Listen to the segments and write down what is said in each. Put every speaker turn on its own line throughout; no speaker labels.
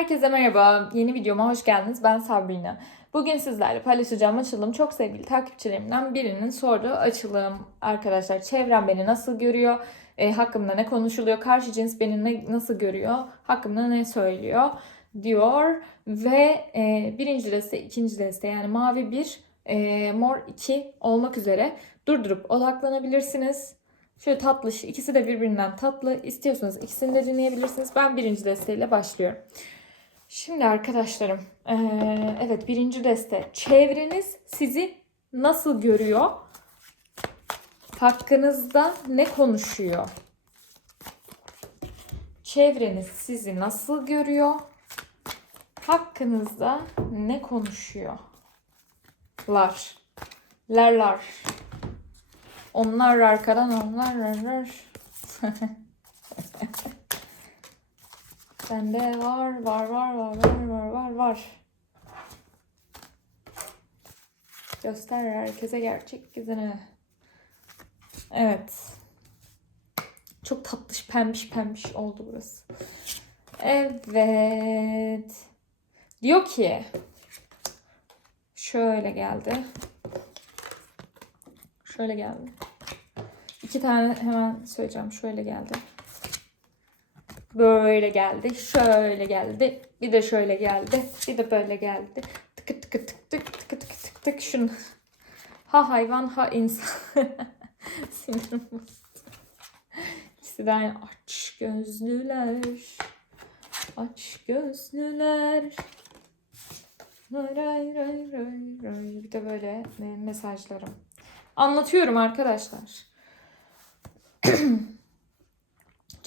Herkese merhaba. Yeni videoma hoş geldiniz. Ben Sabrina. Bugün sizlerle paylaşacağım açılım çok sevgili takipçilerimden birinin sorduğu açılım. Arkadaşlar çevrem beni nasıl görüyor? E, hakkımda ne konuşuluyor? Karşı cins beni ne, nasıl görüyor? Hakkımda ne söylüyor? Diyor. Ve e, birinci deste, ikinci deste yani mavi bir, e, mor iki olmak üzere durdurup odaklanabilirsiniz. Şöyle tatlış. ikisi de birbirinden tatlı. İstiyorsanız ikisini de dinleyebilirsiniz. Ben birinci desteyle başlıyorum. Şimdi arkadaşlarım, evet birinci deste. Çevreniz sizi nasıl görüyor? Hakkınızda ne konuşuyor? Çevreniz sizi nasıl görüyor? Hakkınızda ne konuşuyor? Lar. Lerlar. Onlar arkadan onlar rar. Sende var, var, var, var, var, var, var, var. Göster herkese gerçek yüzünü. Evet. Çok tatlış pembiş pembiş oldu burası. Evet. Diyor ki şöyle geldi. Şöyle geldi. İki tane hemen söyleyeceğim. Şöyle geldi. Böyle geldi. Şöyle geldi. Bir de şöyle geldi. Bir de böyle geldi. Tıkı tıkı tık tık tıkı tıkı tık tık şunu. Ha hayvan ha insan. Sinirim bozuldu. İkisi de aynı. Aç gözlüler. Aç gözlüler. Ray ray ray ray ray. Bir de böyle mesajlarım. Anlatıyorum arkadaşlar.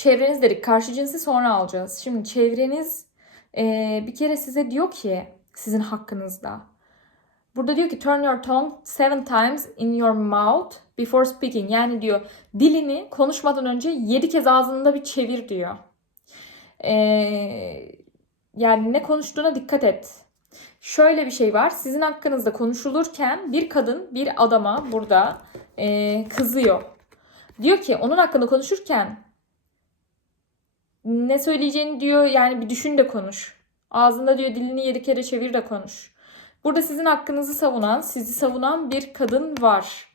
çevreniz dedik. Karşı cinsi sonra alacağız. Şimdi çevreniz e, bir kere size diyor ki sizin hakkınızda. Burada diyor ki turn your tongue seven times in your mouth before speaking. Yani diyor dilini konuşmadan önce yedi kez ağzında bir çevir diyor. E, yani ne konuştuğuna dikkat et. Şöyle bir şey var. Sizin hakkınızda konuşulurken bir kadın bir adama burada e, kızıyor. Diyor ki onun hakkında konuşurken ne söyleyeceğini diyor yani bir düşün de konuş. Ağzında diyor dilini yedi kere çevir de konuş. Burada sizin hakkınızı savunan, sizi savunan bir kadın var.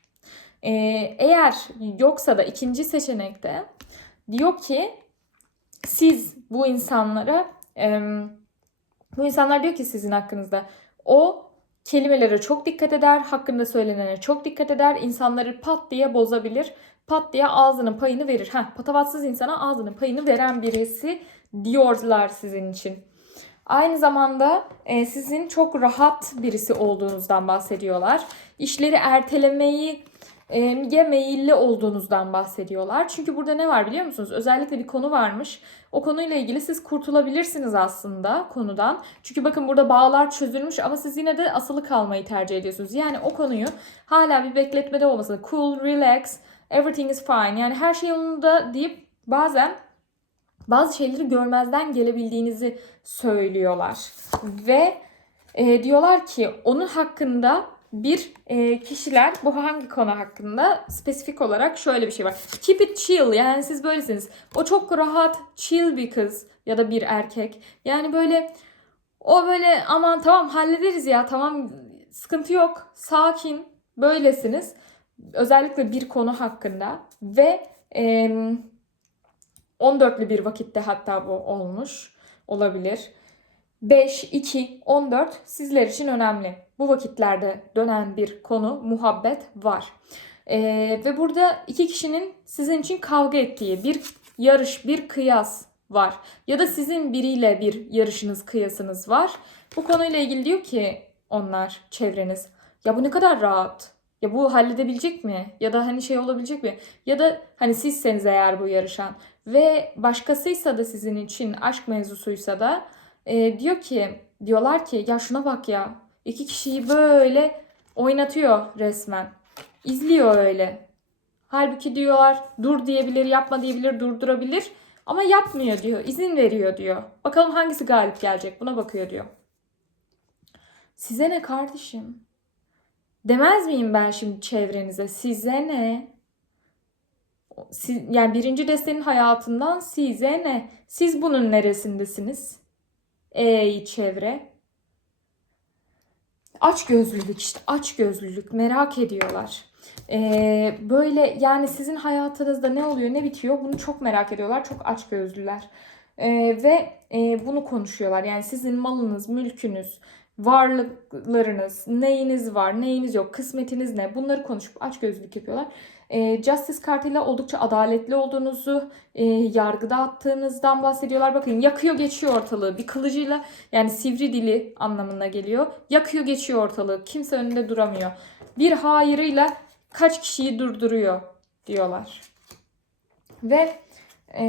Ee, eğer yoksa da ikinci seçenekte diyor ki siz bu insanlara e, bu insanlar diyor ki sizin hakkınızda o kelimelere çok dikkat eder, hakkında söylenene çok dikkat eder, insanları pat diye bozabilir, pat diye ağzının payını verir. Heh, patavatsız insana ağzının payını veren birisi diyorlar sizin için. Aynı zamanda e, sizin çok rahat birisi olduğunuzdan bahsediyorlar. İşleri ertelemeyi e, meyilli olduğunuzdan bahsediyorlar. Çünkü burada ne var biliyor musunuz? Özellikle bir konu varmış. O konuyla ilgili siz kurtulabilirsiniz aslında konudan. Çünkü bakın burada bağlar çözülmüş ama siz yine de asılı kalmayı tercih ediyorsunuz. Yani o konuyu hala bir bekletmede olmasını cool, relax, everything is fine. Yani her şey yolunda deyip bazen bazı şeyleri görmezden gelebildiğinizi söylüyorlar. Ve e, diyorlar ki onun hakkında bir e, kişiler bu hangi konu hakkında spesifik olarak şöyle bir şey var. Keep it chill yani siz böylesiniz. O çok rahat chill bir kız ya da bir erkek. Yani böyle o böyle aman tamam hallederiz ya tamam sıkıntı yok sakin böylesiniz. Özellikle bir konu hakkında ve e, 14'lü bir vakitte hatta bu olmuş olabilir. 5, 2, 14 sizler için önemli. Bu vakitlerde dönen bir konu, muhabbet var. Ee, ve burada iki kişinin sizin için kavga ettiği bir yarış, bir kıyas var. Ya da sizin biriyle bir yarışınız, kıyasınız var. Bu konuyla ilgili diyor ki onlar, çevreniz. Ya bu ne kadar rahat. Ya bu halledebilecek mi? Ya da hani şey olabilecek mi? Ya da hani sizseniz eğer bu yarışan ve başkasıysa da sizin için aşk mevzusuysa da e, diyor ki diyorlar ki ya şuna bak ya iki kişiyi böyle oynatıyor resmen. İzliyor öyle. Halbuki diyorlar dur diyebilir, yapma diyebilir, durdurabilir ama yapmıyor diyor. izin veriyor diyor. Bakalım hangisi galip gelecek buna bakıyor diyor. Size ne kardeşim? Demez miyim ben şimdi çevrenize? Size ne? Siz, yani birinci destenin hayatından size ne? Siz bunun neresindesiniz? E'yi çevre. Aç gözlülük işte aç gözlülük merak ediyorlar. Ee, böyle yani sizin hayatınızda ne oluyor ne bitiyor bunu çok merak ediyorlar. Çok aç gözlüler. Ee, ve e, bunu konuşuyorlar. Yani sizin malınız, mülkünüz, varlıklarınız, neyiniz var, neyiniz yok, kısmetiniz ne bunları konuşup aç gözlülük yapıyorlar. E, Justice kartıyla oldukça adaletli olduğunuzu, e, yargıda attığınızdan bahsediyorlar. Bakın yakıyor geçiyor ortalığı. Bir kılıcıyla yani sivri dili anlamına geliyor. Yakıyor geçiyor ortalığı. Kimse önünde duramıyor. Bir hayırıyla kaç kişiyi durduruyor diyorlar. Ve e,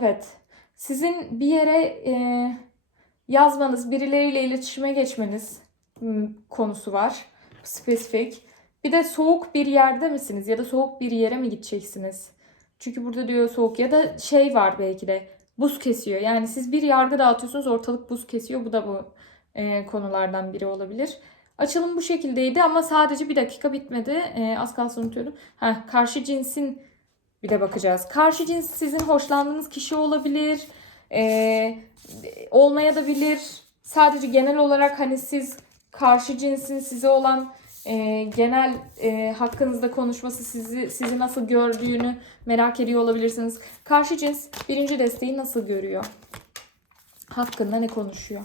evet sizin bir yere e, yazmanız, birileriyle iletişime geçmeniz hmm, konusu var. Spesifik. Bir de soğuk bir yerde misiniz ya da soğuk bir yere mi gideceksiniz? Çünkü burada diyor soğuk ya da şey var belki de buz kesiyor. Yani siz bir yargı dağıtıyorsunuz ortalık buz kesiyor. Bu da bu e, konulardan biri olabilir. Açılım bu şekildeydi ama sadece bir dakika bitmedi. E, az kalsın unutuyordum. Heh, karşı cinsin bir de bakacağız. Karşı cins sizin hoşlandığınız kişi olabilir. E, olmaya da bilir. Sadece genel olarak hani siz karşı cinsin size olan e, genel e, hakkınızda konuşması sizi sizi nasıl gördüğünü merak ediyor olabilirsiniz. Karşı cins birinci desteği nasıl görüyor? Hakkında ne konuşuyor?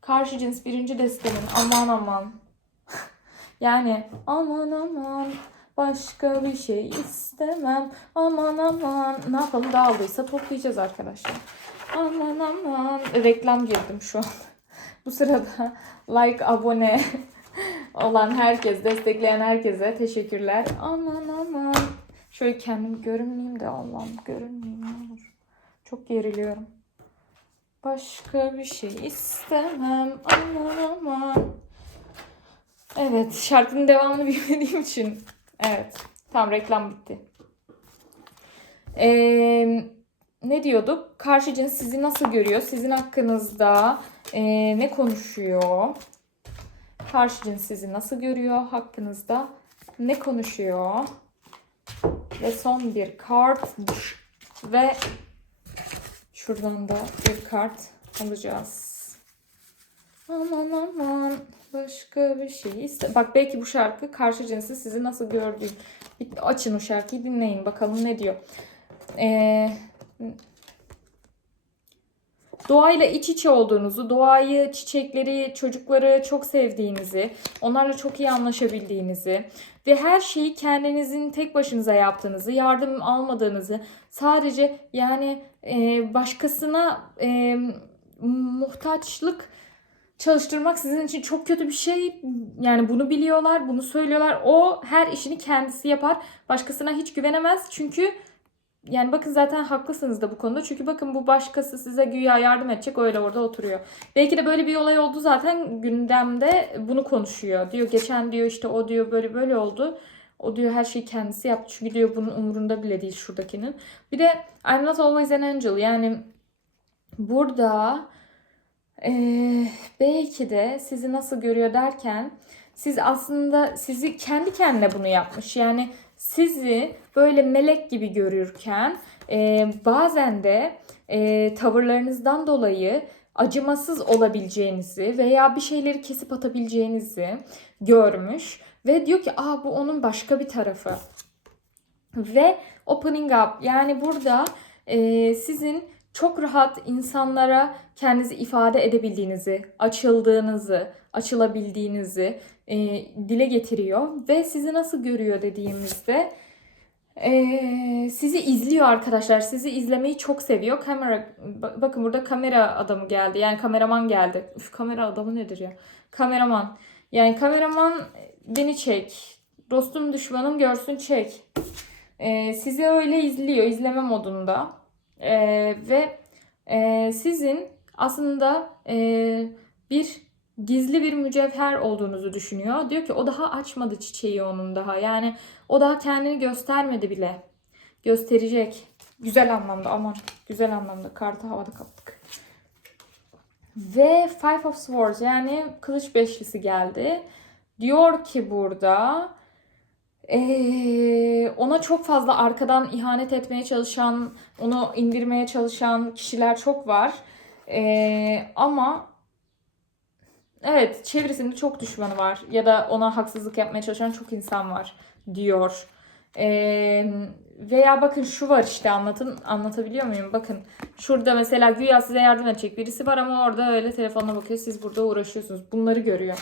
Karşı cins birinci desteğinin aman aman yani aman aman başka bir şey istemem aman aman ne yapalım dağıldıysa toplayacağız arkadaşlar. Aman aman reklam girdim şu an. Bu sırada like abone olan herkes, destekleyen herkese teşekkürler. Aman aman. Şöyle kendim görünmeyeyim de Allah'ım görünmeyeyim ne olur. Çok geriliyorum. Başka bir şey istemem. Aman aman. Evet şarkının devamını bilmediğim için. Evet. Tam reklam bitti. Ee, ne diyorduk? Karşı cins sizi nasıl görüyor? Sizin hakkınızda ee, ne konuşuyor? Karşı cins sizi nasıl görüyor hakkınızda? Ne konuşuyor? Ve son bir kart ve şuradan da bir kart alacağız. Aman aman başka bir şey iste. Bak belki bu şarkı karşı cinsi sizi nasıl gördüğü. Açın o şarkıyı dinleyin bakalım ne diyor. Ee, doğayla iç içe olduğunuzu, doğayı, çiçekleri, çocukları çok sevdiğinizi, onlarla çok iyi anlaşabildiğinizi ve her şeyi kendinizin tek başınıza yaptığınızı, yardım almadığınızı, sadece yani e, başkasına e, muhtaçlık çalıştırmak sizin için çok kötü bir şey. Yani bunu biliyorlar, bunu söylüyorlar. O her işini kendisi yapar. Başkasına hiç güvenemez. Çünkü yani bakın zaten haklısınız da bu konuda. Çünkü bakın bu başkası size güya yardım edecek öyle orada oturuyor. Belki de böyle bir olay oldu zaten gündemde bunu konuşuyor. Diyor geçen diyor işte o diyor böyle böyle oldu. O diyor her şeyi kendisi yaptı. Çünkü diyor bunun umurunda bile değil şuradakinin. Bir de I'm not always an angel. Yani burada ee, belki de sizi nasıl görüyor derken siz aslında sizi kendi kendine bunu yapmış. Yani sizi böyle melek gibi görürken e, bazen de e, tavırlarınızdan dolayı acımasız olabileceğinizi veya bir şeyleri kesip atabileceğinizi görmüş ve diyor ki aa bu onun başka bir tarafı. Ve opening up yani burada e, sizin çok rahat insanlara kendinizi ifade edebildiğinizi, açıldığınızı, açılabildiğinizi e, dile getiriyor ve sizi nasıl görüyor dediğimizde e, sizi izliyor arkadaşlar. Sizi izlemeyi çok seviyor. Kamera bakın burada kamera adamı geldi. Yani kameraman geldi. Üf, kamera adamı nedir ya? Kameraman. Yani kameraman beni çek. Dostum düşmanım görsün çek. E, sizi öyle izliyor. izleme modunda. E, ve e, sizin aslında e, bir gizli bir mücevher olduğunuzu düşünüyor. Diyor ki o daha açmadı çiçeği onun daha. Yani o daha kendini göstermedi bile. Gösterecek. Güzel anlamda aman. Güzel anlamda. Kartı havada kaptık. Ve Five of Swords yani kılıç beşlisi geldi. Diyor ki burada ee, ona çok fazla arkadan ihanet etmeye çalışan, onu indirmeye çalışan kişiler çok var. Ee, ama evet çevresinde çok düşmanı var ya da ona haksızlık yapmaya çalışan çok insan var diyor. Ee, veya bakın şu var işte anlatın anlatabiliyor muyum? Bakın şurada mesela güya size yardım edecek birisi var ama orada öyle telefonuna bakıyor. Siz burada uğraşıyorsunuz. Bunları görüyor.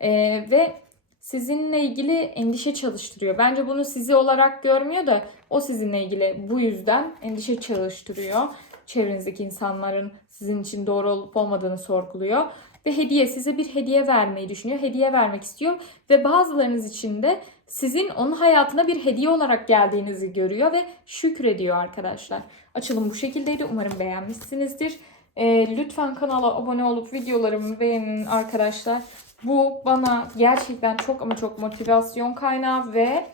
Ee, ve sizinle ilgili endişe çalıştırıyor. Bence bunu sizi olarak görmüyor da o sizinle ilgili bu yüzden endişe çalıştırıyor. Çevrenizdeki insanların sizin için doğru olup olmadığını sorguluyor. Ve hediye size bir hediye vermeyi düşünüyor. Hediye vermek istiyor. Ve bazılarınız için de sizin onun hayatına bir hediye olarak geldiğinizi görüyor ve şükrediyor arkadaşlar. Açılım bu şekildeydi. Umarım beğenmişsinizdir. Ee, lütfen kanala abone olup videolarımı beğenin arkadaşlar. Bu bana gerçekten çok ama çok motivasyon kaynağı ve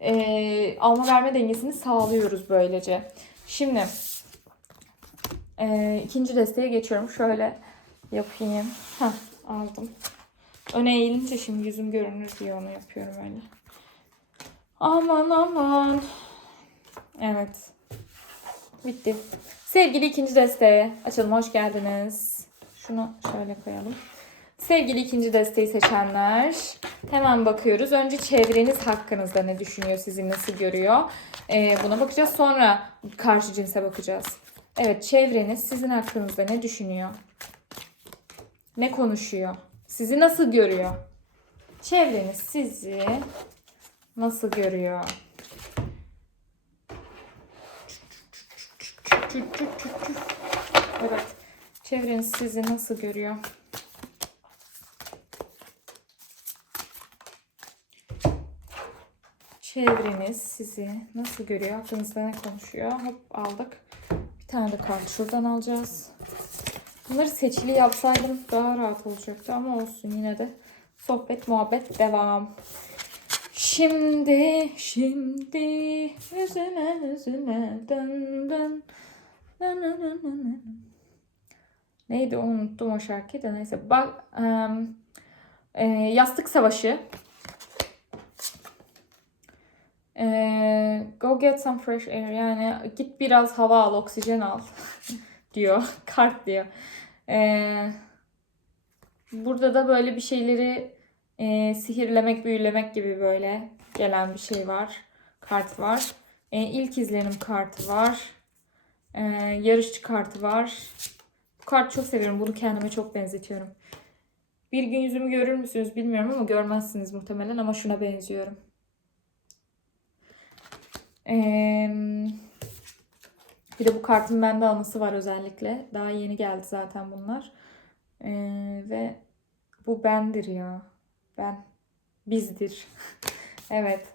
e, alma verme dengesini sağlıyoruz böylece. Şimdi e, ikinci desteğe geçiyorum. Şöyle yapayım. Heh, aldım. Öne eğilince şimdi yüzüm görünür diye onu yapıyorum öyle. Aman aman. Evet. Bitti. Sevgili ikinci desteğe açalım. Hoş geldiniz. Şunu şöyle koyalım. Sevgili ikinci desteği seçenler hemen bakıyoruz. Önce çevreniz hakkınızda ne düşünüyor, sizi nasıl görüyor. Ee, buna bakacağız. Sonra karşı cinse bakacağız. Evet çevreniz sizin hakkınızda ne düşünüyor? Ne konuşuyor? Sizi nasıl görüyor? Çevreniz sizi nasıl görüyor? Evet. Çevreniz sizi nasıl görüyor? Çevreniz sizi nasıl görüyor? Hakkınızda ne konuşuyor? Hop aldık. Bir tane de kart şuradan alacağız. Bunları seçili yapsaydım daha rahat olacaktı ama olsun yine de. Sohbet muhabbet devam. Şimdi, şimdi üzüme üzüme dön dön. Nı nı nı. Neydi unuttum o şarkıyı da neyse. Bak, em, e, Yastık Savaşı. E, go get some fresh air yani git biraz hava al, oksijen al diyor. Kart diyor. E, burada da böyle bir şeyleri e, sihirlemek, büyülemek gibi böyle gelen bir şey var. Kart var. E, ilk izlenim kartı var. E, yarışçı kartı var. Bu kartı çok seviyorum. Bunu kendime çok benzetiyorum. Bir gün yüzümü görür müsünüz bilmiyorum ama görmezsiniz muhtemelen ama şuna benziyorum. Ee, bir de bu kartın bende anısı var özellikle. Daha yeni geldi zaten bunlar. Ee, ve bu bendir ya. Ben. Bizdir. evet.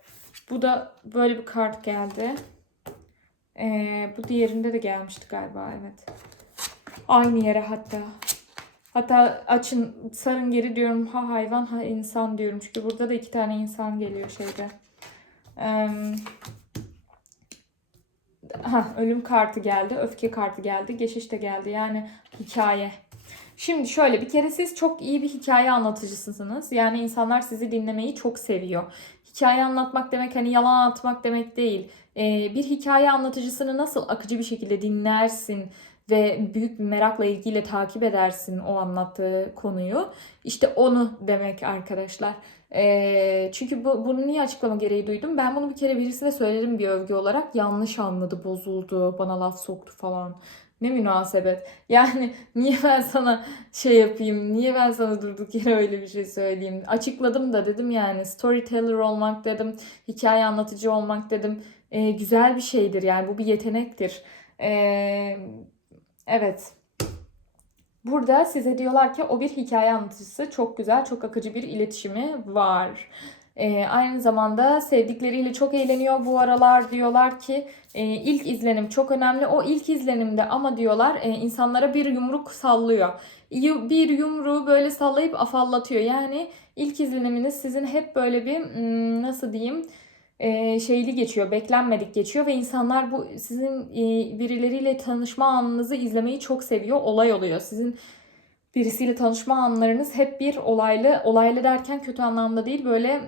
Bu da böyle bir kart geldi. Ee, bu diğerinde de gelmişti galiba. Evet. Aynı yere hatta. Hatta açın sarın geri diyorum ha hayvan ha insan diyorum. Çünkü burada da iki tane insan geliyor şeyde. Ee, ha, ölüm kartı geldi. Öfke kartı geldi. Geçiş de geldi. Yani hikaye. Şimdi şöyle bir kere siz çok iyi bir hikaye anlatıcısısınız. Yani insanlar sizi dinlemeyi çok seviyor. Hikaye anlatmak demek hani yalan atmak demek değil. Ee, bir hikaye anlatıcısını nasıl akıcı bir şekilde dinlersin ve büyük bir merakla ilgiyle takip edersin o anlattığı konuyu. İşte onu demek arkadaşlar. Ee, çünkü bu, bunu niye açıklama gereği duydum? Ben bunu bir kere birisine söyledim bir övgü olarak. Yanlış anladı, bozuldu, bana laf soktu falan. Ne münasebet. Yani niye ben sana şey yapayım, niye ben sana durduk yere öyle bir şey söyleyeyim. Açıkladım da dedim yani storyteller olmak dedim, hikaye anlatıcı olmak dedim. Ee, güzel bir şeydir yani bu bir yetenektir. Ee, evet. Burada size diyorlar ki o bir hikaye anlatıcısı. Çok güzel, çok akıcı bir iletişimi var. Ee, aynı zamanda sevdikleriyle çok eğleniyor bu aralar diyorlar ki e, ilk izlenim çok önemli. O ilk izlenimde ama diyorlar e, insanlara bir yumruk sallıyor. Bir yumruğu böyle sallayıp afallatıyor. Yani ilk izleniminiz sizin hep böyle bir hmm, nasıl diyeyim e, şeyli geçiyor, beklenmedik geçiyor ve insanlar bu sizin e, birileriyle tanışma anınızı izlemeyi çok seviyor. Olay oluyor. Sizin birisiyle tanışma anlarınız hep bir olaylı, olaylı derken kötü anlamda değil böyle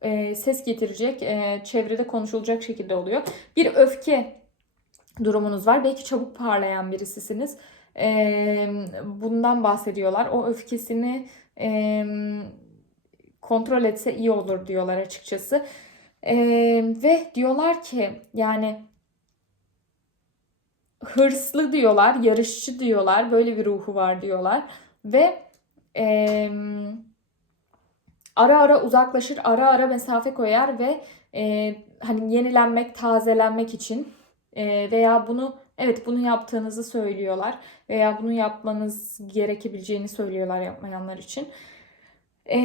e, ses getirecek, e, çevrede konuşulacak şekilde oluyor. Bir öfke durumunuz var. Belki çabuk parlayan birisisiniz. e, bundan bahsediyorlar. O öfkesini e, kontrol etse iyi olur diyorlar açıkçası. E, ve diyorlar ki yani hırslı diyorlar, yarışçı diyorlar, böyle bir ruhu var diyorlar ve e, ara ara uzaklaşır, ara ara mesafe koyar ve e, hani yenilenmek, tazelenmek için e, veya bunu evet bunu yaptığınızı söylüyorlar veya bunu yapmanız gerekebileceğini söylüyorlar yapmayanlar için. E,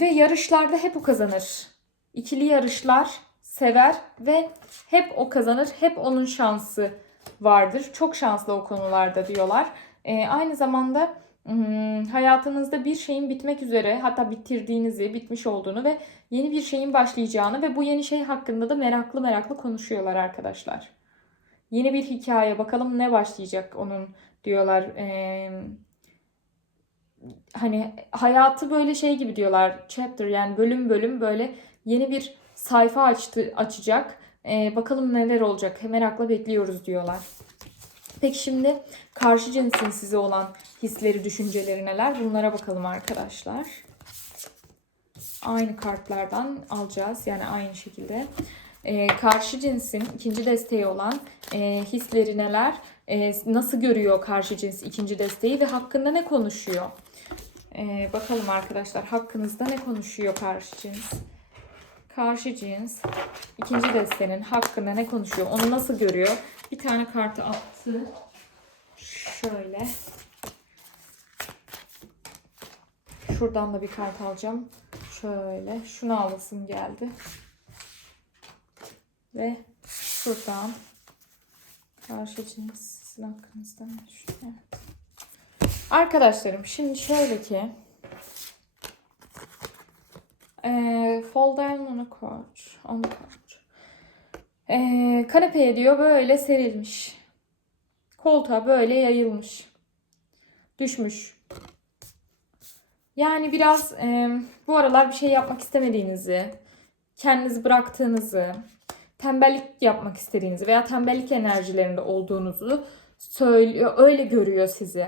ve yarışlarda hep o kazanır. İkili yarışlar sever ve hep o kazanır, hep onun şansı vardır. Çok şanslı o konularda diyorlar. E, aynı zamanda hmm, hayatınızda bir şeyin bitmek üzere hatta bitirdiğinizi, bitmiş olduğunu ve yeni bir şeyin başlayacağını ve bu yeni şey hakkında da meraklı meraklı konuşuyorlar arkadaşlar. Yeni bir hikaye bakalım ne başlayacak onun diyorlar. E, hani hayatı böyle şey gibi diyorlar chapter yani bölüm bölüm böyle yeni bir sayfa açtı açacak. E, bakalım neler olacak merakla bekliyoruz diyorlar. Peki şimdi karşı cinsin size olan hisleri, düşünceleri neler? Bunlara bakalım arkadaşlar. Aynı kartlardan alacağız. Yani aynı şekilde. Ee, karşı cinsin ikinci desteği olan e, hisleri neler? E, nasıl görüyor karşı cins ikinci desteği ve hakkında ne konuşuyor? Ee, bakalım arkadaşlar hakkınızda ne konuşuyor karşı cins? Karşı cins ikinci destenin hakkında ne konuşuyor? Onu nasıl görüyor? Bir tane kartı attı. Şöyle. Şuradan da bir kart alacağım. Şöyle. Şunu alasım geldi. Ve şuradan karşı cins sizin hakkınızda? Evet. Arkadaşlarım şimdi şöyle ki ee, fall down on a couch. On the couch. Ee, kanepeye diyor böyle serilmiş. Koltuğa böyle yayılmış. Düşmüş. Yani biraz e, bu aralar bir şey yapmak istemediğinizi, kendinizi bıraktığınızı, tembellik yapmak istediğinizi veya tembellik enerjilerinde olduğunuzu söylüyor. Öyle görüyor sizi.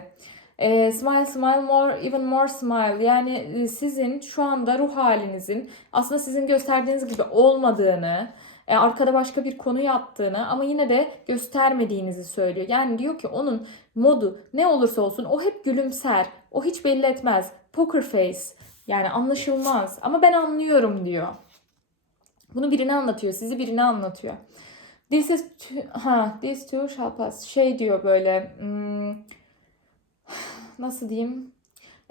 E, smile, smile more, even more smile. Yani e, sizin şu anda ruh halinizin aslında sizin gösterdiğiniz gibi olmadığını, e, arkada başka bir konu yaptığını ama yine de göstermediğinizi söylüyor. Yani diyor ki onun modu ne olursa olsun o hep gülümser. O hiç belli etmez. Poker face. Yani anlaşılmaz. Ama ben anlıyorum diyor. Bunu birine anlatıyor. Sizi birine anlatıyor. This is ha, this too shall pass. Şey diyor böyle hmm, nasıl diyeyim?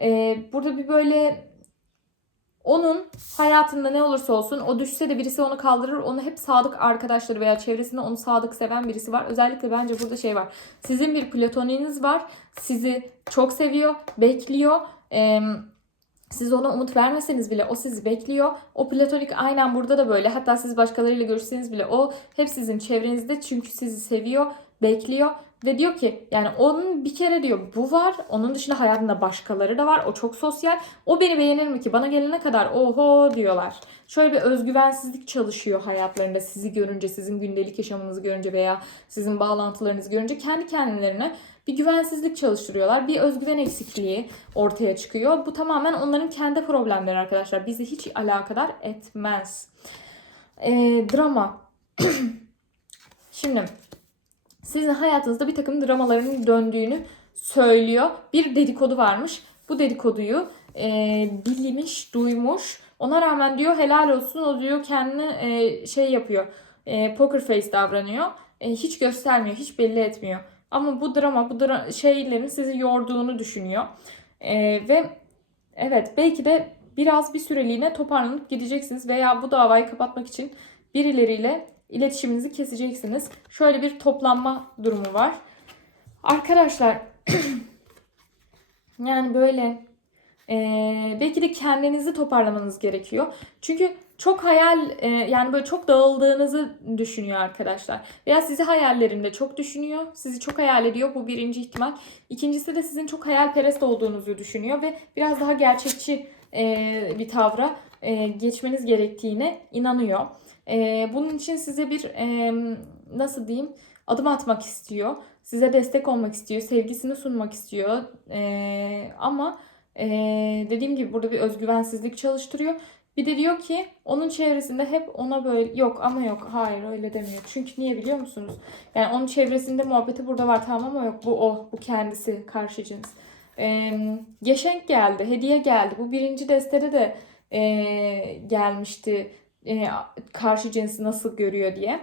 Ee, burada bir böyle onun hayatında ne olursa olsun o düşse de birisi onu kaldırır. Onu hep sadık arkadaşları veya çevresinde onu sadık seven birisi var. Özellikle bence burada şey var. Sizin bir platoniniz var. Sizi çok seviyor, bekliyor. Ee, siz ona umut vermeseniz bile o sizi bekliyor. O platonik aynen burada da böyle. Hatta siz başkalarıyla görüşseniz bile o hep sizin çevrenizde çünkü sizi seviyor, bekliyor ve diyor ki yani onun bir kere diyor bu var. Onun dışında hayatında başkaları da var. O çok sosyal. O beni beğenir mi ki? Bana gelene kadar oho diyorlar. Şöyle bir özgüvensizlik çalışıyor hayatlarında sizi görünce, sizin gündelik yaşamınızı görünce veya sizin bağlantılarınızı görünce kendi kendilerine bir güvensizlik çalıştırıyorlar. Bir özgüven eksikliği ortaya çıkıyor. Bu tamamen onların kendi problemleri arkadaşlar. Bizi hiç alakadar etmez. Ee, drama. Şimdi sizin hayatınızda bir takım dramaların döndüğünü söylüyor. Bir dedikodu varmış. Bu dedikoduyu e, bilmiş, duymuş. Ona rağmen diyor helal olsun o diyor kendini e, şey yapıyor. E, poker face davranıyor. E, hiç göstermiyor, hiç belli etmiyor. Ama bu drama, bu dra- şeylerin sizi yorduğunu düşünüyor. E, ve evet belki de biraz bir süreliğine toparlanıp gideceksiniz veya bu davayı kapatmak için birileriyle iletişiminizi keseceksiniz. Şöyle bir toplanma durumu var. Arkadaşlar yani böyle e, belki de kendinizi toparlamanız gerekiyor. Çünkü çok hayal e, yani böyle çok dağıldığınızı düşünüyor arkadaşlar. Veya sizi hayallerinde çok düşünüyor. Sizi çok hayal ediyor. Bu birinci ihtimal. İkincisi de sizin çok hayalperest olduğunuzu düşünüyor ve biraz daha gerçekçi e, bir tavra e, geçmeniz gerektiğine inanıyor. E, bunun için size bir e, nasıl diyeyim adım atmak istiyor. Size destek olmak istiyor. Sevgisini sunmak istiyor. Ee, ama ee, dediğim gibi burada bir özgüvensizlik çalıştırıyor. Bir de diyor ki onun çevresinde hep ona böyle yok ama yok hayır öyle demiyor. Çünkü niye biliyor musunuz? Yani onun çevresinde muhabbeti burada var tamam ama yok bu o bu kendisi karşı cins. Ee, Geçenk geldi hediye geldi. Bu birinci destede de ee, gelmişti ee, karşı cinsi nasıl görüyor diye.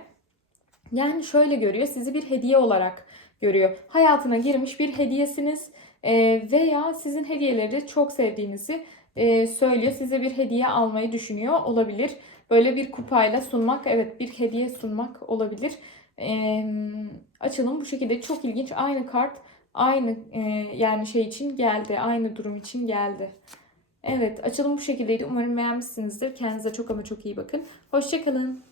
Yani şöyle görüyor sizi bir hediye olarak görüyor. Hayatına girmiş bir hediyesiniz ee, veya sizin hediyeleri çok sevdiğinizi e, söylüyor. Size bir hediye almayı düşünüyor olabilir. Böyle bir kupayla sunmak, evet bir hediye sunmak olabilir. Ee, açılım bu şekilde çok ilginç. Aynı kart aynı e, yani şey için geldi. Aynı durum için geldi. Evet açılım bu şekildeydi. Umarım beğenmişsinizdir. Kendinize çok ama çok iyi bakın. Hoşçakalın.